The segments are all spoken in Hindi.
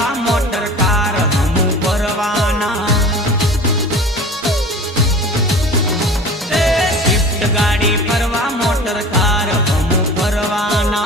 फरवा मोटर कार हमू परवाना। स्विफ्ट गाड़ी फरवा मोटर कार हमू परवाना।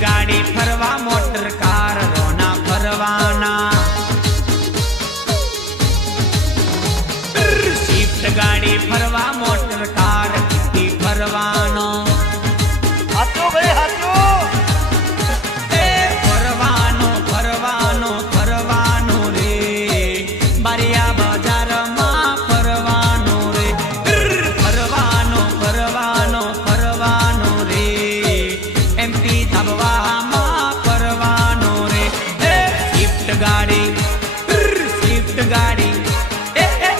गाड़ी फरवा मोटर कार रोना फरवाना। स्विफ्ट गाड़ी फरवा मोटर कार कितनी फरवानो। हाथों भाई हाथों फरवानो फरवानो फरवानो रे बारिया बाजार मां फरवानो रे। फरवानो फरवानो फरवानो रे एमपी धबवा मां फरवानो रे। स्विफ्ट गाड़ी स्विफ्ट गाड़ी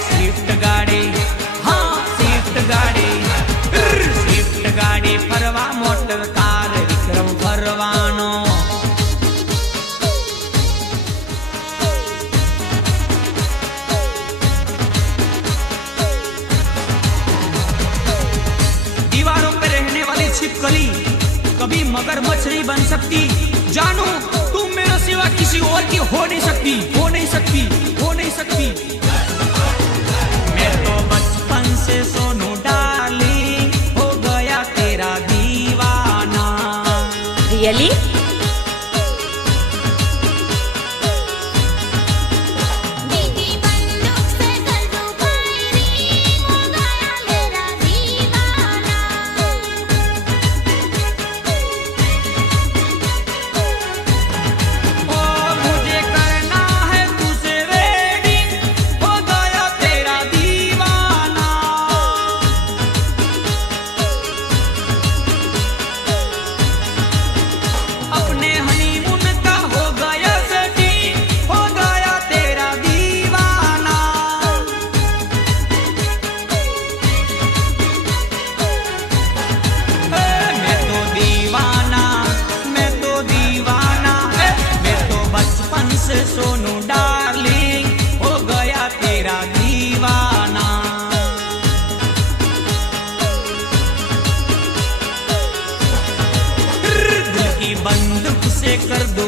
स्विफ्ट गाड़ी हाँ स्विफ्ट गाड़ी स्विफ्ट गाड़ी फरवा मोटर कार विक्रम फरवानो। दीवारों पे रहने वाली छिपकली कभी मगरमच्छ नहीं बन सकती। जानू तुम मेरे सिवा किसी और की हो नहीं सकती, हो नहीं सकती, हो नहीं सकती। मैं तो बचपन से सोनू डार्लिंग हो गया तेरा दीवाना। रियली? सोनू डार्लिंग हो गया तेरा दीवाना। दिल की बंदूक से कर दो